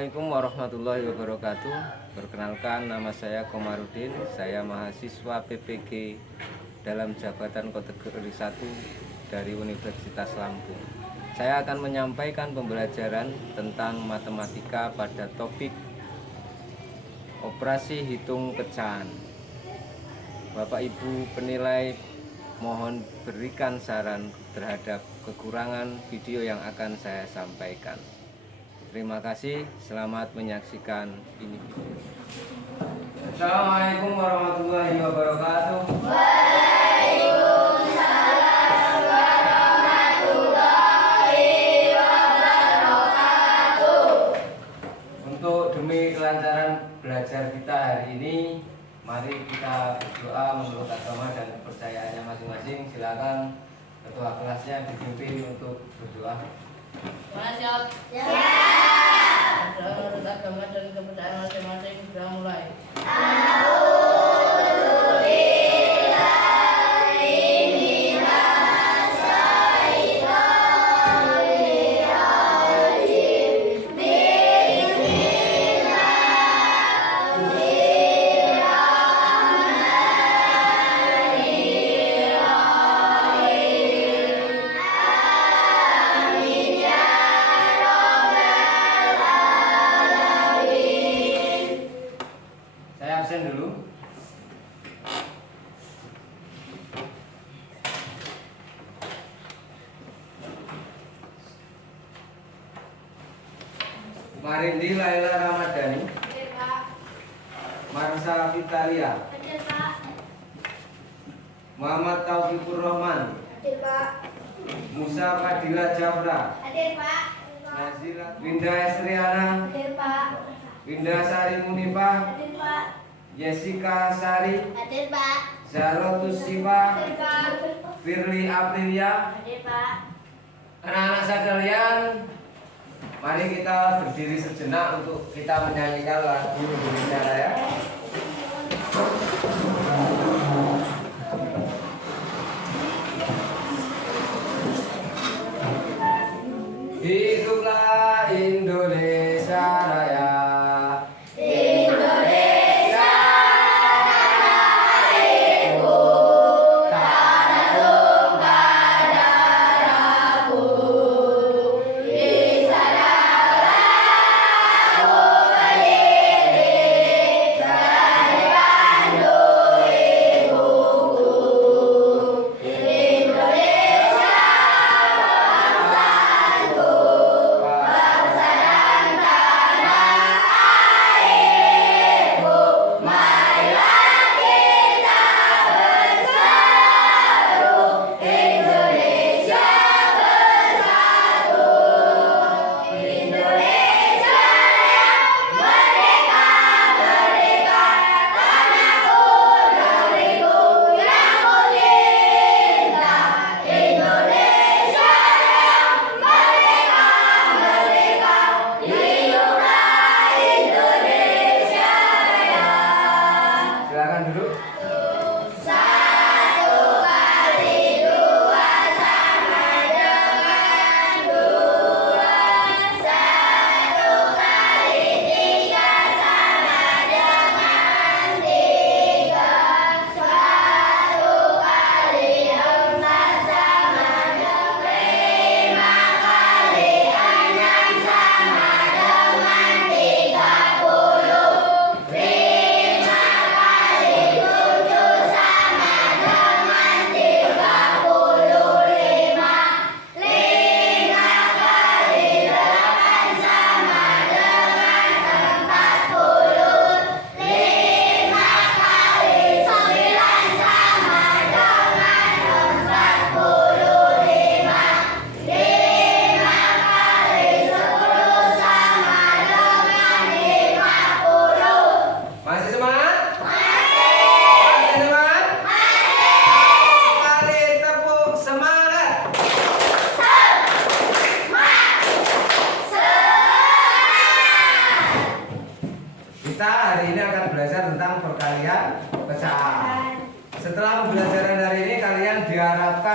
Assalamualaikum warahmatullahi wabarakatuh. Perkenalkan, nama saya Komarudin. Saya mahasiswa PPG dalam jabatan kategori 1 dari Universitas Lampung. Saya akan menyampaikan pembelajaran tentang matematika pada topik operasi hitung pecahan. Bapak Ibu penilai, mohon berikan saran terhadap kekurangan video yang akan saya sampaikan. Terima kasih, selamat menyaksikan ini video. Assalamualaikum warahmatullahi wabarakatuh. Waalaikumsalam warahmatullahi wabarakatuh. Untuk demi kelancaran belajar kita hari ini, mari kita berdoa menurut agama dan kepercayaannya masing-masing. Silakan ketua kelasnya dipimpin untuk berdoa. Siap. Menurut agama dan kepercayaan masing-masing sudah mulai. Saya absen dulu. Marindi Laila Ramadhani, Hadir, Pak. Marsa Vitalia, Hadir, Pak. Muhammad Taufikur Rahman, Hadir, Pak. Musa Fadila Jafra, Hadir, Pak. Nazila Winda Esriana, Hadir, Pak. Winda Sari Munifah, Hadir, Pak. Jessica Sari, Hadir, Pak. Zarotus Siva, Hadir, Pak. Firly Aprilia. Hadir, Pak. Anak-anak sekalian, mari kita berdiri sejenak untuk kita menyanyikan lagu Indonesia Raya. Hiduplah Indonesia Raya.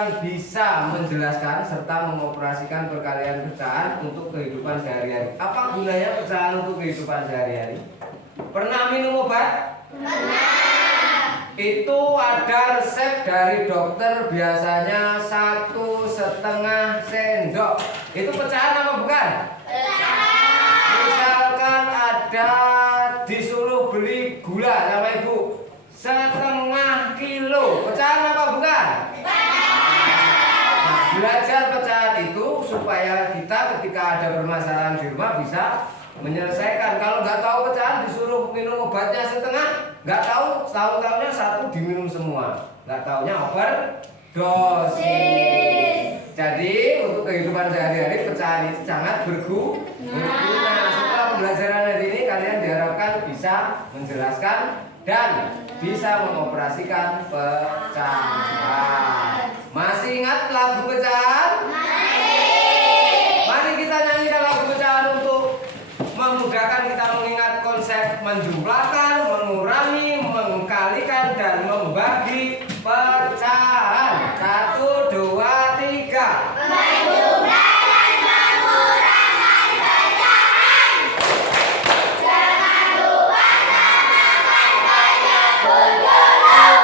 akan bisa menjelaskan serta mengoperasikan perkalian pecahan untuk kehidupan sehari-hari. Apa gunanya pecahan untuk kehidupan sehari-hari? Pernah minum obat? Pernah. Itu ada resep dari dokter, biasanya 1,5 sendok. Itu pecahan apa bukan? Pecahan. Misalkan ada disuruh beli gula sama ibu 1,5 kilo, pecahan apa bukan? Nah, belajar pecahan itu supaya kita ketika ada permasalahan di rumah bisa menyelesaikan. Kalau nggak tahu pecahan disuruh minum obatnya setengah, nggak tahu, tahu-tahunya satu diminum semua, nggak tahunya overdosis. Jadi untuk kehidupan sehari-hari pecahan itu sangat berguna. Setelah pembelajaran hari ini kalian diharapkan bisa menjelaskan dan bisa mengoperasikan pecahan. Masih ingat lagu pecahan? Masih. Mari kita nyanyikan lagu pecahan untuk memudahkan kita mengingat konsep menjumlahkan, mengurangi, mengkalikan, dan membagi pecahan. 1, 2, 3. Menjumlahkan, mengurangkan pecahan. Jangan lupa samakan penyebut dulu.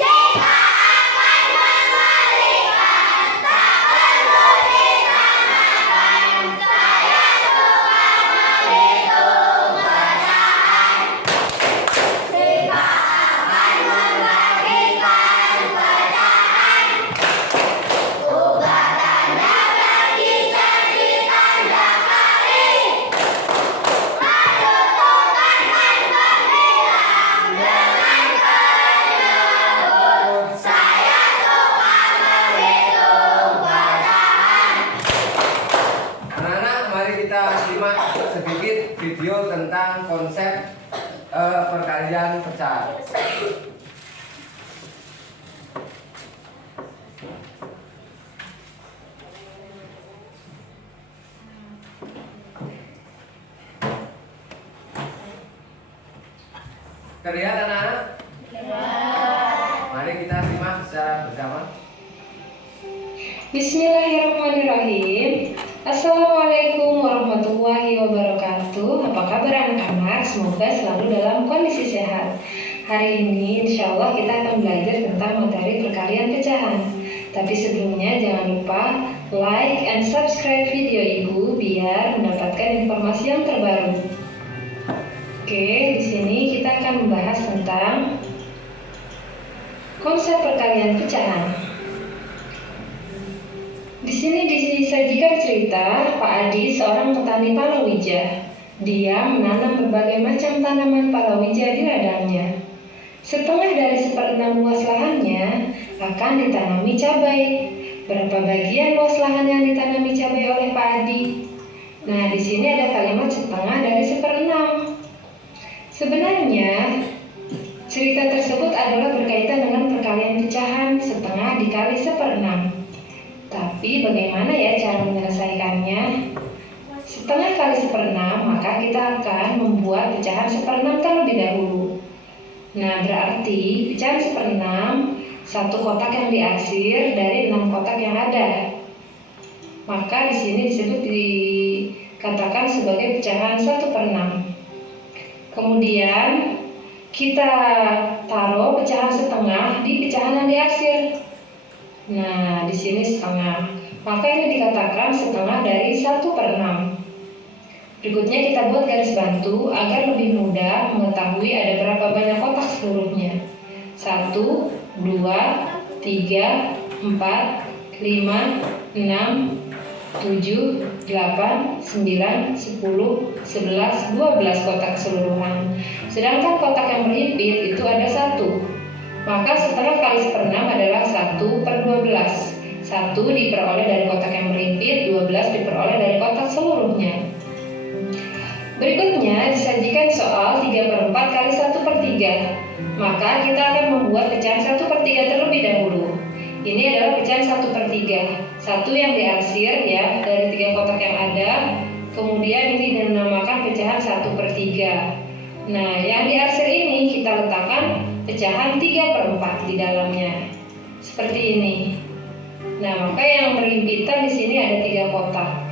Jika akan mengerikan, tak perlu disamakan. Saya suka menghitung pecahan. Jika akan membagikan pecahan, ubah tanda bagi jadi tanda kali. Lalu tukarkan penghilang dengan penyebut. Saya suka menghitung pecahan. Anak-anak, mari kita simak sedikit video tentang konsep perkalian pecahan. Terlihat anak-anak? Mari kita simak secara bersama. Bismillahirrahmanirrahim. Assalamualaikum warahmatullahi wabarakatuh. Apa kabar anak-anak? Semoga selalu dalam kondisi sehat. Hari ini insya Allah kita akan belajar tentang materi perkalian pecahan. Tapi sebelumnya jangan lupa like and subscribe video ibu biar mendapatkan informasi yang terbaru. Oke, di sini kita akan membahas tentang konsep perkalian pecahan. Di sini disajikan cerita Pak Adi, seorang petani palawija. Dia menanam berbagai macam tanaman palawija di ladangnya. Setengah dari 1/6 luas lahannya akan ditanami cabai. Berapa bagian luas lahan yang ditanami cabai oleh Pak Adi? Nah, di sini ada kalimat setengah dari 1/6. Sebenarnya cerita tersebut adalah berkaitan dengan perkalian pecahan setengah dikali 1/6. Tapi bagaimana ya cara menyelesaikannya? Setengah kali 1/6, maka kita akan membuat pecahan 1/6 terlebih dahulu. Nah, berarti pecahan 1/6 satu kotak yang diarsir dari 6 kotak yang ada. Maka di sini dikatakan sebagai pecahan 1/6. Kemudian kita taruh pecahan setengah di pecahan yang diarsir. Nah, di sini setengah. Maka ini dikatakan setengah dari 1/6. Berikutnya kita buat garis bantu agar lebih mudah mengetahui ada berapa banyak kotak seluruhnya. 1, 2, 3, 4, 5, 6, 7, 8, 9, 10, 11, 12 kotak keseluruhan. Sedangkan kotak yang berhimpit itu ada 1. Maka setengah kali 1/6 adalah 1/12. 1 diperoleh dari kotak yang berhimpit, 12 diperoleh dari kotak seluruhnya. Berikutnya disajikan soal 3/4 kali 1/3. Maka kita akan membuat pecahan 1/3 terlebih dahulu. Ini adalah pecahan 1/3. 1 yang diarsir ya dari 3 kotak yang ada. Kemudian ini dinamakan pecahan 1/3. Nah, yang diarsir ini kita letakkan pecahan 3/4 di dalamnya. seperti ini. Nah, maka yang berhimpitan di sini ada 3 kotak.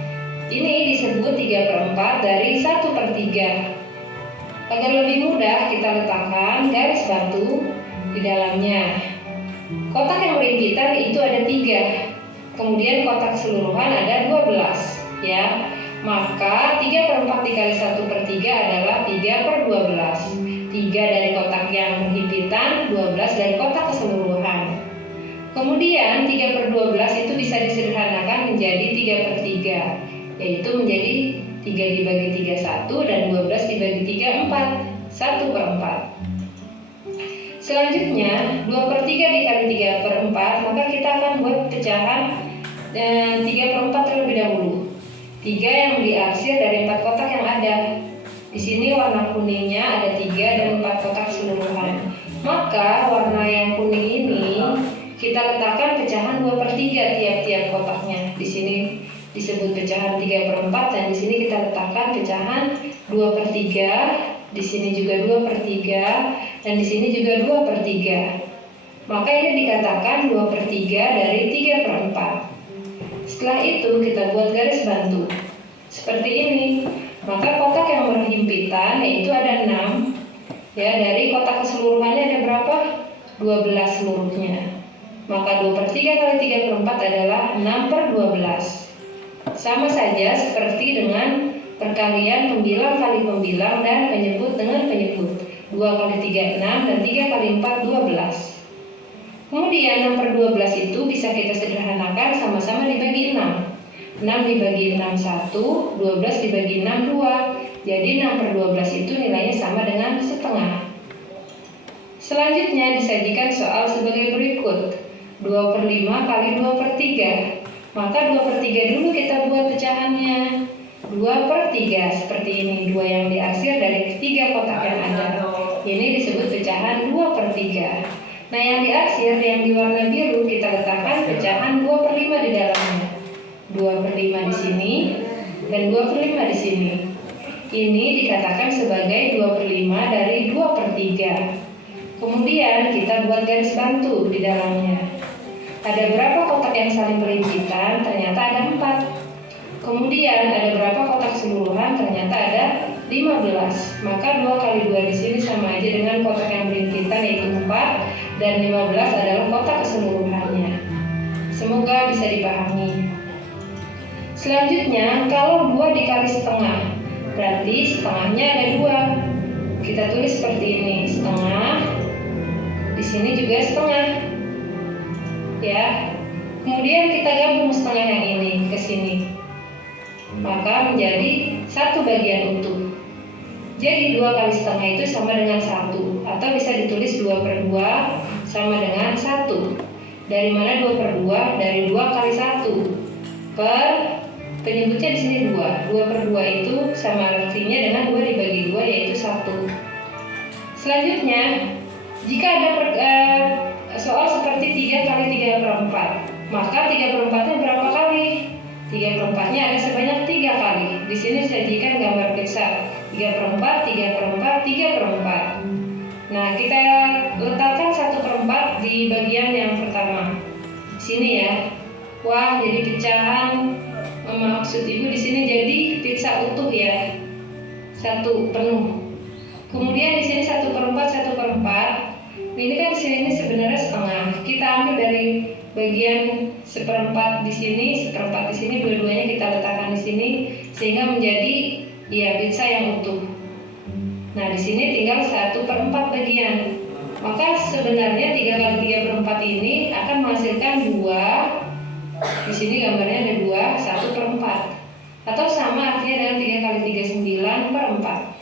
Ini disebut 3/4 dari 1/3. Agar lebih mudah, kita letakkan garis batu di dalamnya. Kotak yang berhimpitan itu ada 3. Kemudian kotak keseluruhan ada 12, ya. Maka 3/4 dikali 1/3 adalah 3/12. 3 dari kotak yang berhimpitan, 12 dari kotak keseluruhan. Kemudian 3/12 itu bisa disederhanakan menjadi 3/3, yaitu menjadi 3 dibagi 3 1 dan 12 dibagi 3 4, 1/4. Selanjutnya 2/3 dikali 3/4, maka kita akan buat pecahan 3/4 terlebih dahulu. 3 yang diarsir dari 4 kotak yang ada. Di sini warna kuningnya ada 3 dan 4 kotak keseluruhan. Maka warna yang kuning ini kita letakkan pecahan 2/3 tiap-tiap kotaknya. Di sini disebut pecahan 3/4 dan di sini kita letakkan pecahan 2/3. Di sini juga 2/3 dan di sini juga 2/3. Maka ini dikatakan 2/3 dari 3/4. Setelah itu kita buat garis bantu seperti ini. Maka kotak yang berhimpitan yaitu ada 6. Ya, dari kotak keseluruhannya ada berapa? 12 seluruhnya. Maka 2/3 kali 3/4 adalah 6/12. Sama saja seperti dengan perkalian pembilang kali pembilang dan penyebut dengan penyebut. 2 kali 3 6 dan 3 kali 4 12. Kemudian 6/12 itu bisa kita sederhanakan sama-sama dibagi 6. 6 dibagi 6 1, 12 dibagi 6 2. Jadi 6/12 itu nilainya sama dengan setengah. Selanjutnya disajikan soal sebagai berikut. 2/5 kali 2/3. Maka 2/3 dulu kita buat pecahannya. 2/3 seperti ini. 2 yang diarsir dari 3 kotak yang ada. Ini disebut pecahan 2/3. Nah, yang diarsir yang di warna biru kita letakkan pecahan 2/5 di dalamnya. 2/5 di sini dan 2/5 di sini. Ini dikatakan sebagai 2/5 dari 2/3. Kemudian kita buat garis bantu di dalamnya. Ada berapa kotak yang saling berhimpitan? Ternyata ada 4. Kemudian ada berapa kotak keseluruhan? Ternyata ada 15. Maka 2 kali 2 di sini sama aja dengan kotak yang berhimpitan yaitu 4 dan 15 adalah kotak keseluruhannya. Semoga bisa dipahami. Selanjutnya, kalau 2 dikali setengah, berarti setengahnya ada 2. Kita tulis seperti ini, setengah. Di sini juga setengah. Ya. Kemudian kita gabung setengah yang ini ke sini. Maka menjadi 1 bagian utuh. Jadi 2 kali setengah itu sama dengan 1. Atau bisa ditulis 2/2 sama dengan 1. Dari mana 2/2? Dari 2 kali 1 per penyebutnya di sini 2. 2/2 itu sama artinya dengan 2 dibagi 2 yaitu 1. Selanjutnya, jika ada soal seperti 3 kali 3/4, maka 3/4-nya berapa kali? 3/4-nya ada sebanyak 3 kali. Di sini disajikan gambar pizza 3/4, 3/4, 3/4. Nah, kita letakkan 1/4 di bagian yang pertama. Di sini ya. Wah, jadi pecahan. Maksud ibu di sini jadi pizza utuh ya. 1 penuh. Kemudian di sini 1/4, 1/4. Ini kan di sini sebenarnya setengah. Kita ambil dari bagian 1/4 di sini, 1/4 di sini, dua-duanya kita letakkan di sini sehingga menjadi ya pizza yang utuh. Nah, di sini tinggal 1/4 bagian. Maka sebenarnya 3 kali 3/4 ini akan menghasilkan 2. Di sini gambarnya ada 2, 1/4. Atau sama artinya dengan 3 kali 3 9/4.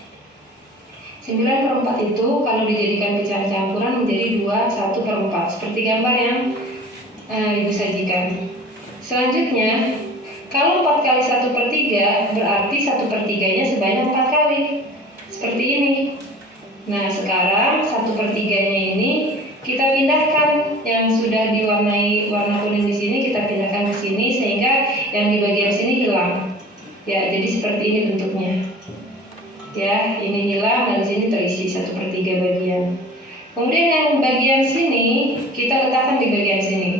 9/4 itu kalau dijadikan pecahan campuran menjadi 2, 1/4. Seperti gambar yang ibu sajikan. Selanjutnya, kalau 4 kali 1/3 berarti 1/3-nya sebanyak 4 kali. Seperti ini. Nah, sekarang 1/3-nya ini kita pindahkan yang sudah diwarnai warna kuning di sini kita pindahkan ke sini sehingga yang di bagian sini hilang. Ya, jadi seperti ini bentuknya. Ya, ini hilang dan di sini terisi 1/3 bagian. Kemudian yang bagian sini kita letakkan di bagian sini.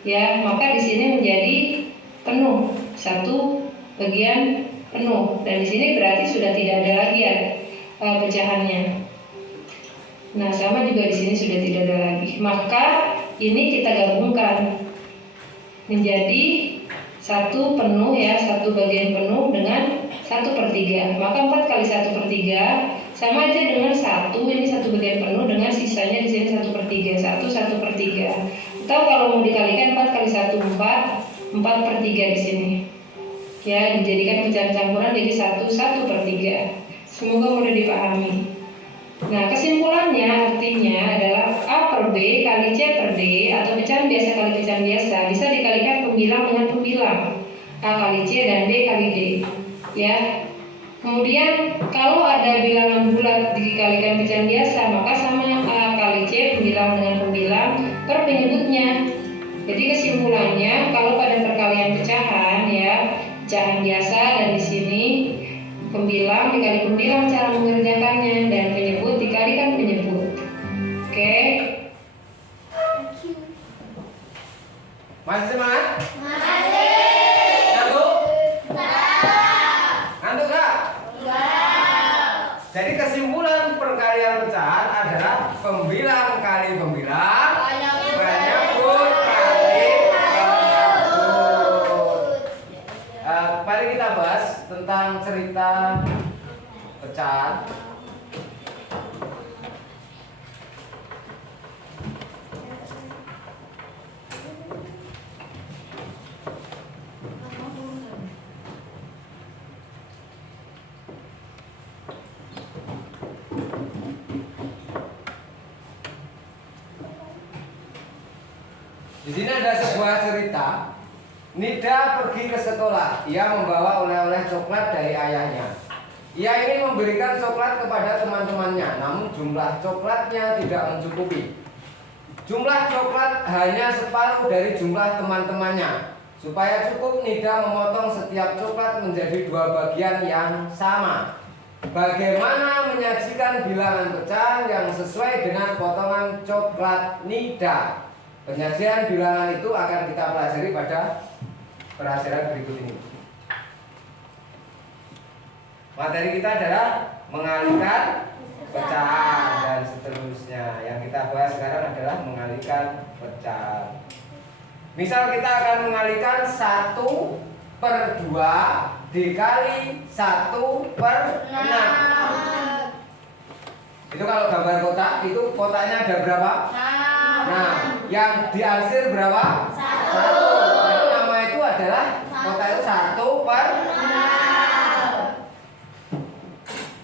Ya, maka di sini menjadi penuh, satu bagian penuh, dan di sini berarti sudah tidak ada lagi ya pecahannya. Nah, sama juga di sini sudah tidak ada lagi. Maka ini kita gabungkan menjadi satu penuh ya, satu bagian penuh dengan 1/3. Maka 4 kali 1/3 sama aja dengan 1. Ini satu bagian penuh dengan sisanya di sini 1/3. 1/3. Atau kalau mau dikalikan 4 kali 1 4/3 di sini. Ya, dijadikan pecahan campuran jadi 1/3. Semoga mudah dipahami. Nah, kesimpulannya artinya adalah A per B kali C per D atau pecahan biasa kali pecahan biasa bisa dikalikan pembilang dengan pembilang. A kali C dan D kali D. Ya. Kemudian kalau ada bilangan bulat dikalikan pecahan biasa, maka sama A kali C pembilang dengan pembilang per penyebutnya. Jadi kesimpulannya kalau pada perkalian pecahan ya, pecahan biasa dan di sini pembilang dikali pembilang cara mengerjakannya dan penyebut dikalikan penyebut. Oke. Masih semangat? Masih. Ngantuk? Ngantuk gak? Jadi kesimpulan perkalian pecahan adalah pembilang kali pembilang, penyebut kali penyebut. Mari kita bahas tentang cerita pecahan. Di sini ada sebuah cerita. Nida pergi ke sekolah. Ia membawa oleh-oleh coklat dari ayahnya. Ia ingin memberikan coklat kepada teman-temannya, namun jumlah coklatnya tidak mencukupi. Jumlah coklat hanya separuh dari jumlah teman-temannya. Supaya cukup, Nida memotong setiap coklat menjadi 2 bagian yang sama. Bagaimana menyajikan bilangan pecahan yang sesuai dengan potongan coklat Nida? Penyajian bilangan itu akan kita pelajari pada pelajaran berikut ini. Materi kita adalah mengalihkan pecahan dan seterusnya. Yang kita bahas sekarang adalah mengalihkan pecahan. Misal kita akan mengalihkan 1/2 dikali 1/6. Itu kalau gambar kotak, itu kotaknya ada berapa? Nah, yang diarsir berapa? 1. Jadi nama itu adalah kotak itu 1/6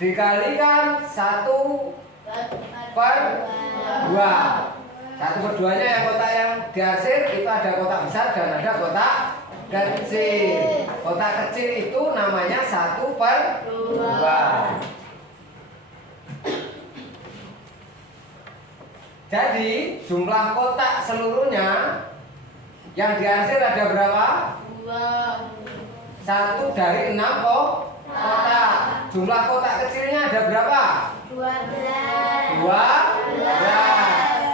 dikalikan 1/2. 1/2-nya yang kotak yang diarsir itu ada kotak besar dan ada kotak kecil. Kotak kecil itu namanya 1/2. Jadi jumlah kotak seluruhnya yang diarsir ada berapa? 1 dari 6 kotak. Jumlah kotak kecilnya ada berapa? 12.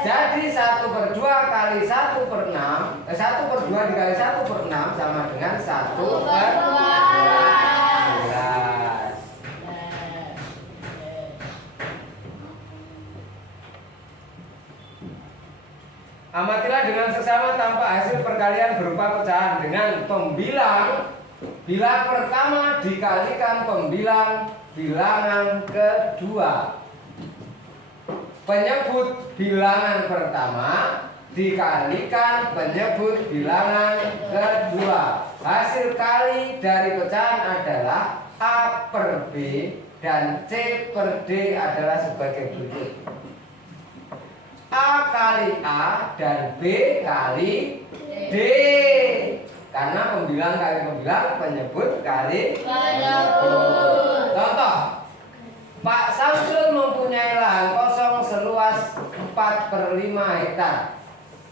Jadi 1/2 kali 1/6, 1/2 dikali 1/6 sama dengan 1/12. Amatilah dengan seksama tanpa hasil perkalian berupa pecahan dengan pembilang. Bila pertama dikalikan pembilang bilangan kedua. Penyebut bilangan pertama dikalikan penyebut bilangan kedua. Hasil kali dari pecahan adalah A per B dan C per D adalah sebagai berikut. A kali A dan B kali D. Karena pembilang kali pembilang, penyebut kali penyebut. Contoh, Pak Samsul mempunyai lahan kosong seluas 4/5 hektar.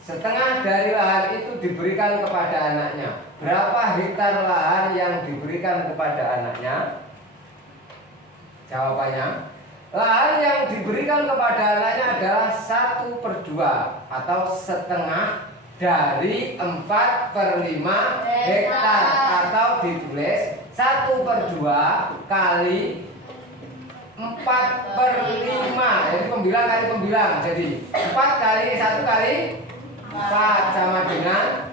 Setengah dari lahan itu diberikan kepada anaknya. Berapa hektar lahan yang diberikan kepada anaknya? Jawabannya Lahan yang diberikan kepada anaknya adalah 1/2 atau setengah dari 4/5 hektar, atau ditulis 1/2 kali 4/5. Jadi pembilang kali pembilang. Jadi 4 kali 1 kali 4 sama dengan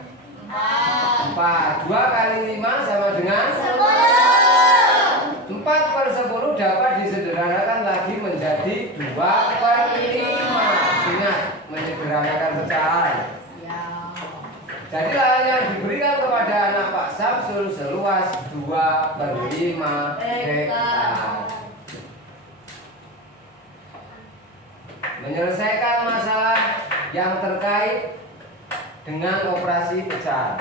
4. 2 kali 5 sama dengan 4/10 dapat disederhanakan lagi menjadi 2/5. Ingat, menyederhanakan pecahan. Jadi lahan yang diberikan kepada anak Pak Samsul seluas 2/5 hektar. Menyelesaikan masalah yang terkait dengan operasi pecahan.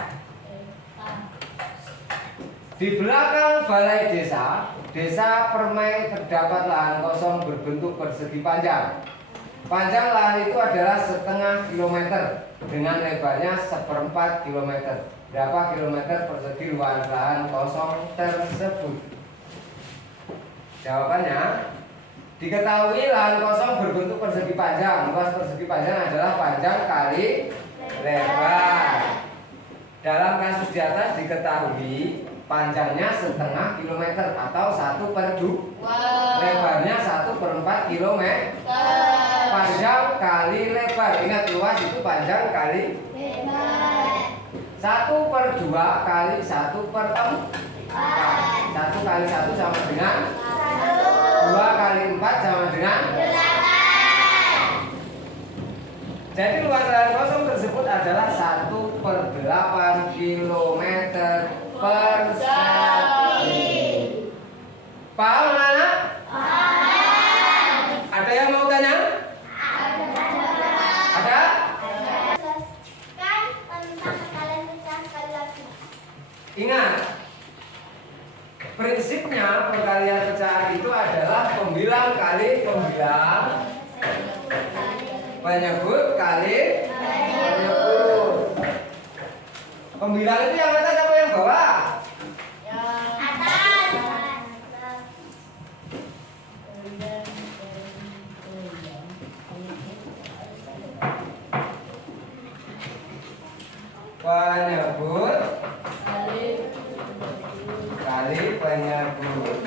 Di belakang balai desa, Desa Permai, terdapat lahan kosong berbentuk persegi panjang. Panjang lahan itu adalah setengah kilometer dengan lebarnya 1/4 kilometer. Berapa kilometer persegi luas lahan kosong tersebut? Jawabannya, diketahui lahan kosong berbentuk persegi panjang. Luas persegi panjang adalah panjang kali lebar. Dalam kasus di atas diketahui panjangnya setengah kilometer atau 1/2, lebarnya 1/4 kilometer. Panjang kali lebar. Ingat, luas itu panjang kali lebar. 1/2 kali 1/4. 1 kali 1 sama dengan 2 kali 4 sama dengan 8. Jadi luas lahan kosong tersebut adalah 1/8 kilometer persegi. Paham anak? Paham. Ada yang mau tanya? Ada? Jelaskan tentang kalian pecahan sekali lagi. Ingat, prinsipnya perkalian pecahan itu adalah pembilang kali pembilang, penyebut kali penyebut. Pembilang itu yang atas apa yang bawah? Atas. Penyebut kali penyebut.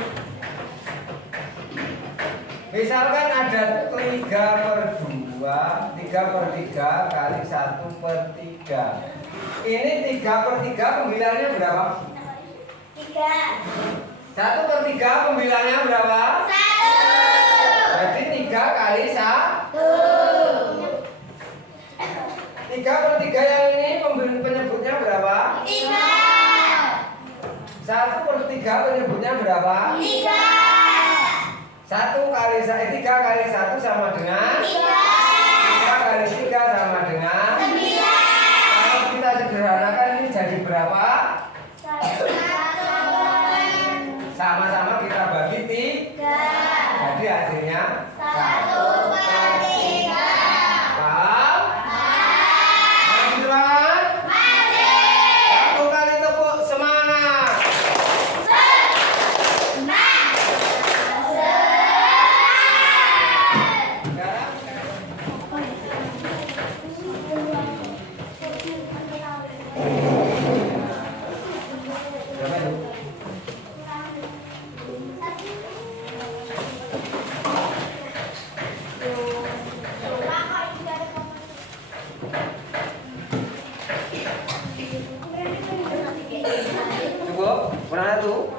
Misalkan ada 3/2, 3/3 kali 1/3. Ini 3/3 pembilangnya berapa? 3. 1/3 pembilangnya berapa? 1. Berarti 3 kali 1. 3/3 yang ini penyebutnya berapa? 3. 1/3 penyebutnya berapa? 3. 3 kali 1 sama dengan 3 kali 3 sama dengan 9. Kalau kita sederhanakan ini jadi berapa? Sama-sama kita bagi 3. Jadi hasilnya 1/3. Paham? Masih semangat? Satu kali tepuk semangat. Berapa itu? Cukup? Kurang satu?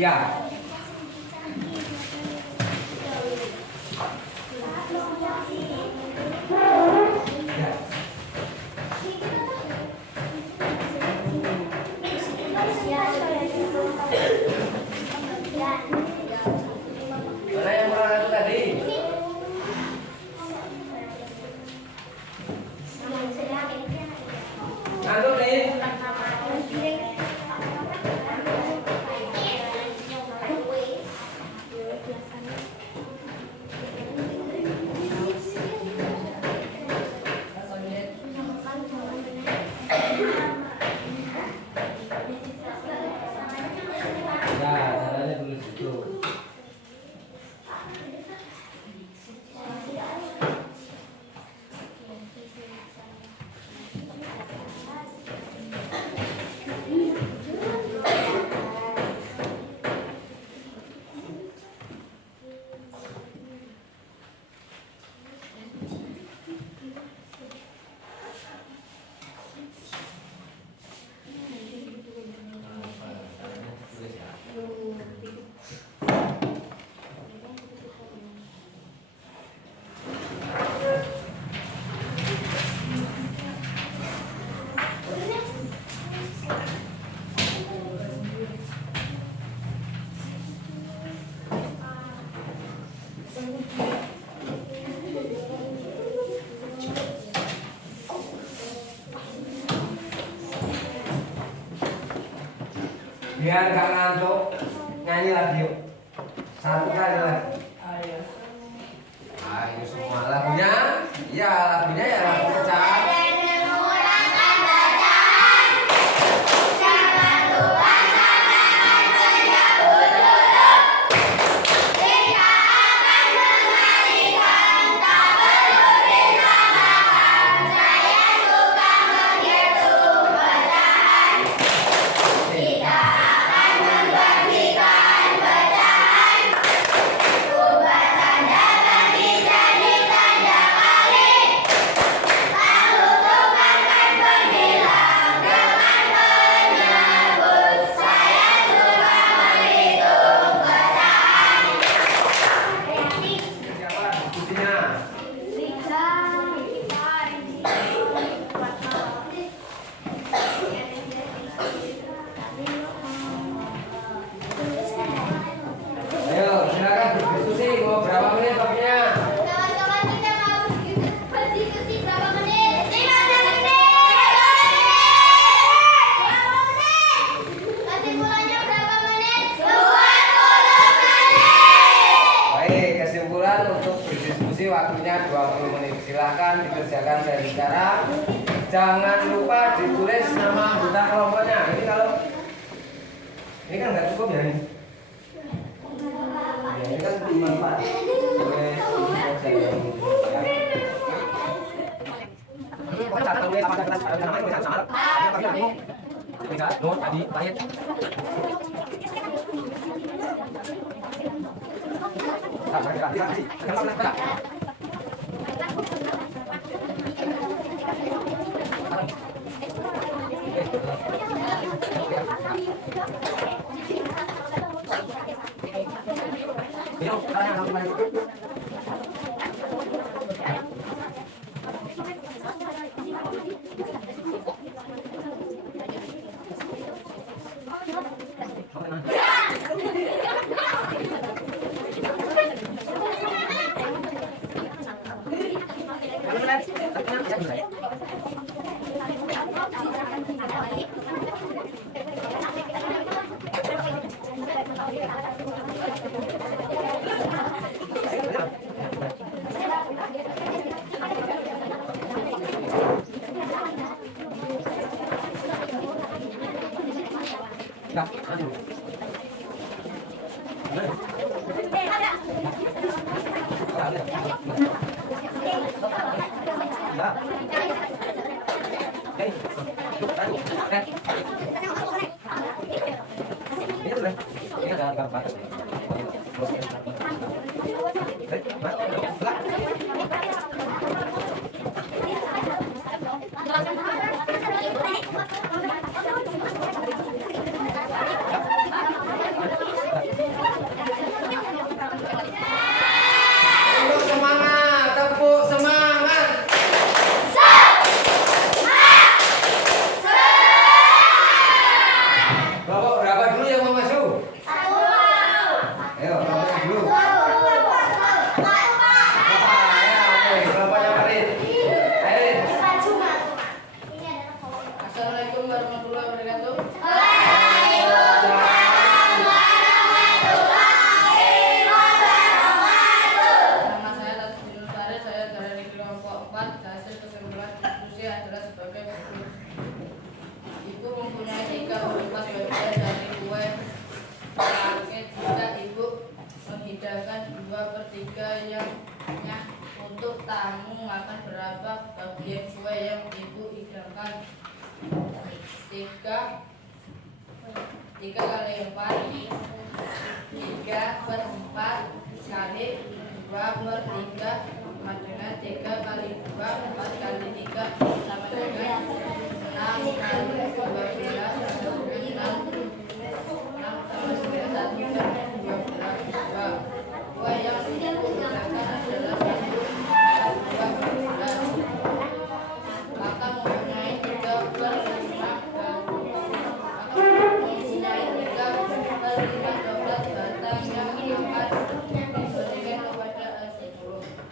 Ya. Ya. Mana yang kurang satu tadi? Ngantuk nih? Biar gak ngantuk, nyanyi lagi yuk. Satu kali lagi. Ayo semua lagunya. Iya lagunya ya lagu pecahan. Waktunya 20 menit. Silahkan dikerjakan dari sekarang. Jangan lupa ditulis nama anggota kelompoknya. Ini kalau ini kan nggak cukup ya ini. Ya, ini kan bermanfaat. Untuk tamu makan berapa bagian kue yang ibu hidangkan? 3 kali 4 3/4 kali 2/3 sama dengan 3 kali 2 4 kali 3 sama dengan 6 kali 12 sama dengan 6 sama dengan 1 sama 12. Kue yang ibu hidangkan adalah maka mempunyai 3/5 batang yang akan diberikan kepada 10.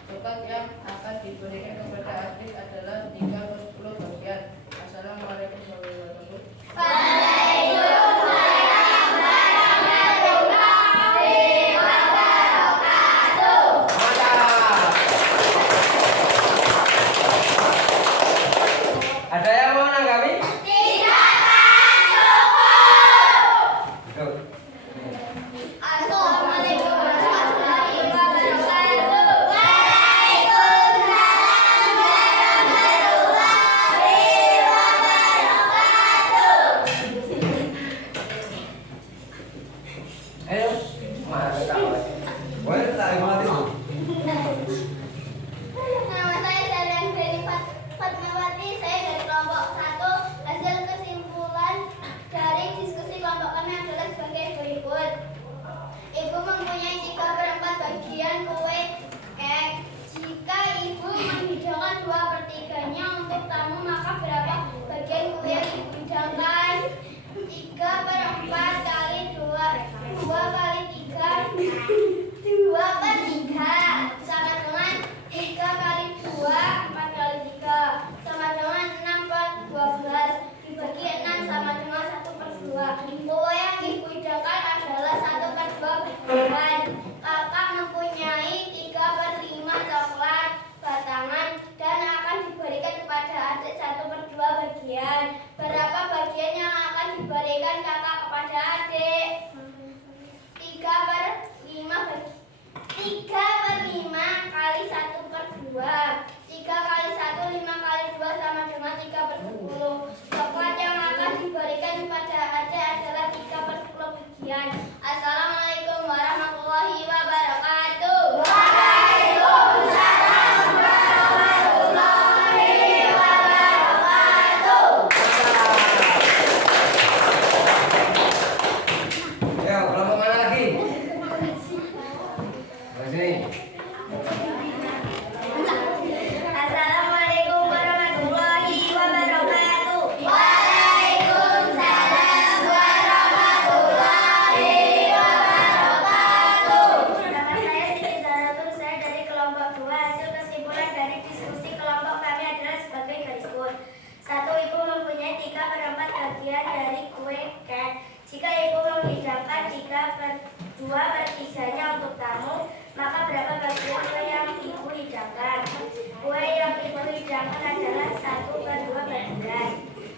dipecahkan adalah 1/2 bagian.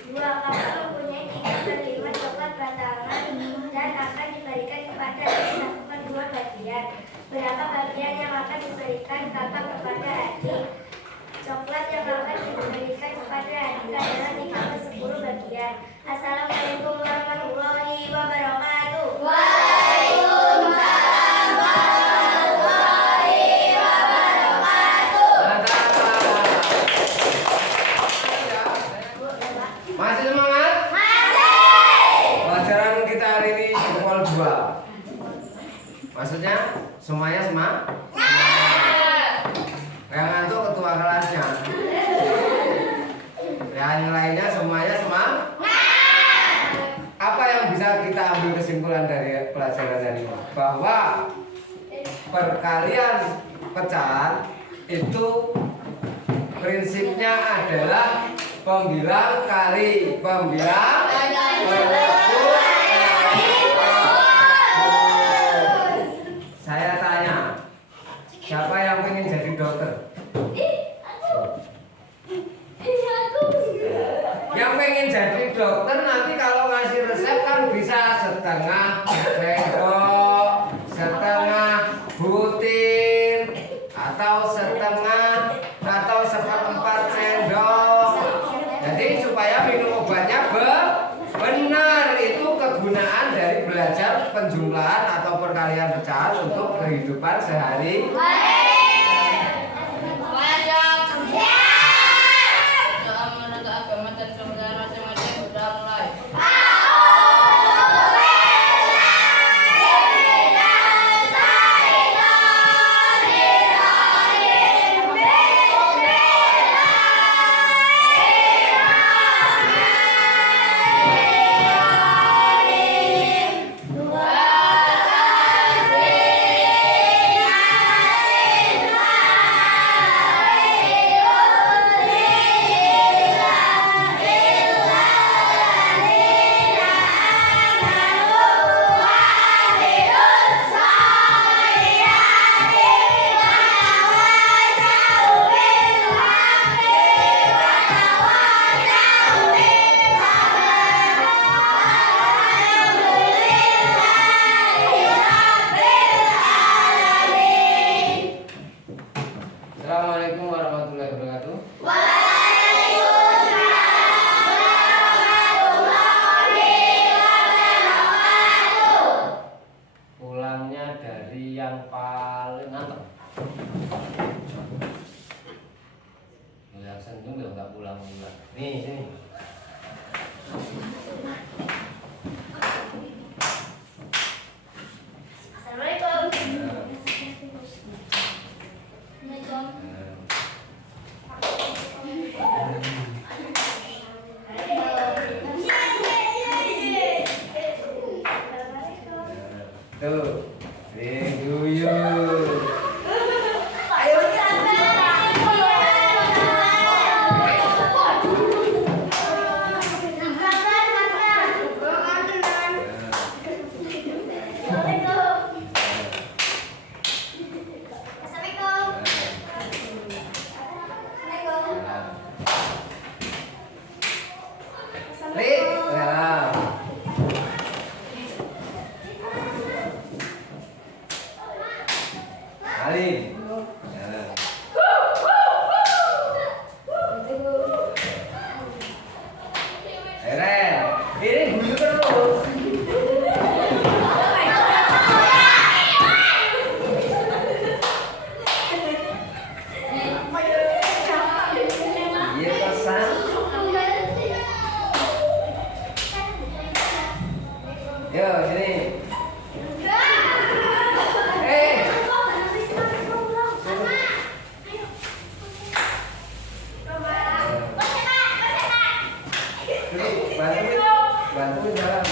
2 kapal mempunyai 3/5 coklat batangan dan akan diberikan kepada adik 1/2 bagian. Berapa bagian yang akan diberikan kakak kepada adik? Coklat yang akan diberikan kepada adik adalah 3/10 bagian. Assalamualaikum warahmatullahi wabarakatuh. Waalaikumsalam warahmatullahi wabarakatuh. Masih semangat? Pelajaran kita hari ini jempol 2. Maksudnya semuanya semangat? Yang ngantuk ketua kelasnya. Yang lainnya semuanya semangat? Apa yang bisa kita ambil kesimpulan dari pelajaran hari ini? Bahwa perkalian pecahan itu prinsipnya adalah pembilang kali pembilang pelebur kali pelebur. Saya tanya, siapa yang ingin jadi dokter? Yang pengen jadi dokter nanti kalau ngasih resep kan bisa setengah sendok, setengah butir, atau setengah atau 1/4 sendok. Jadi supaya minum obatnya benar. Itu kegunaan dari belajar penjumlahan atau perkalian pecahan untuk kehidupan sehari. Doa menurut agama dan kemudian masing-masing sudah mulai. Assalamualaikum warahmatullahi wabarakatuh. Pulangnya dari yang paling anteng. Yang senyum ya nggak pulang-pulang. Nih sini. Tuh, guyur. Rik, ya. Ali. Ya. Eren, ini guyu terus. Iya pesan. Yo sini. Bantuin jalan.